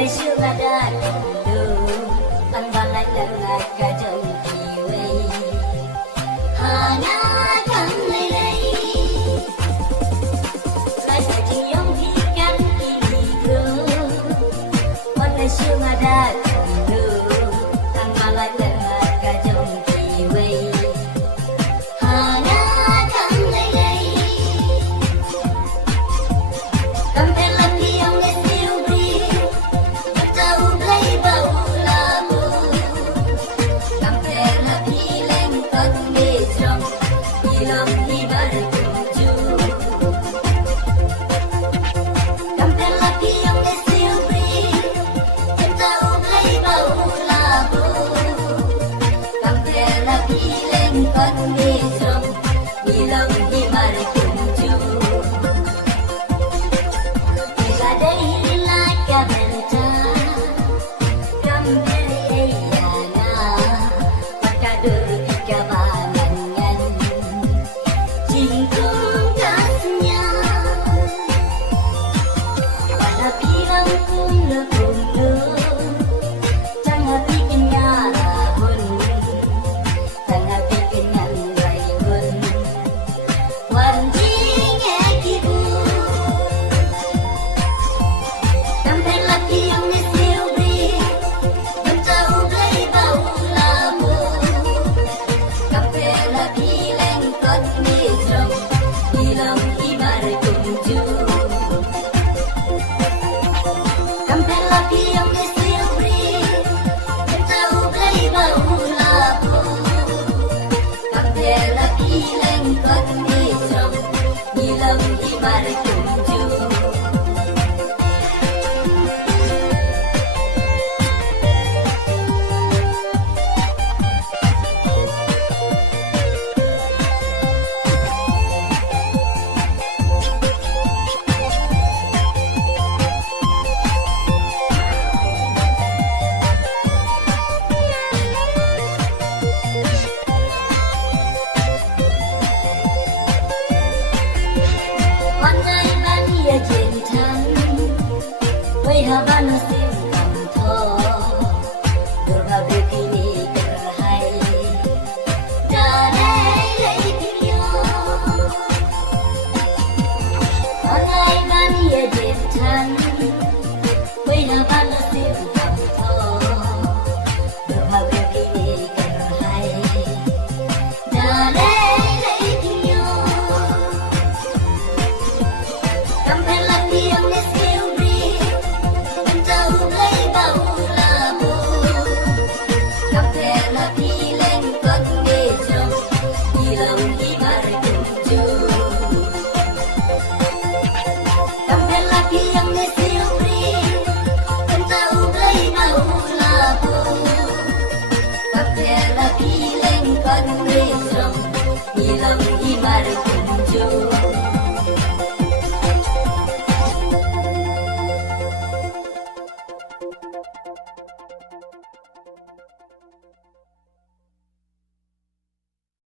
ngày xưa mà đã từng đường anh và lại lần lại cả trong kỳ quay hà ngã thắng nơi đây lại phải chỉ giống khi cánh kỳ thương con ngày xưa mà đã từng đường anh và lại lần lại cả trong kỳ quay hà ngã thắng nơi đây cầm tay làm khi ông nghe siêu đi tahu play bau labu kampela pileng tot mejong bilang hibar tuju kampela piang esiuri tahu play bau labu kampela pileng tot mejong bilang hibar tuju bila dai like a bilang hibar kunjung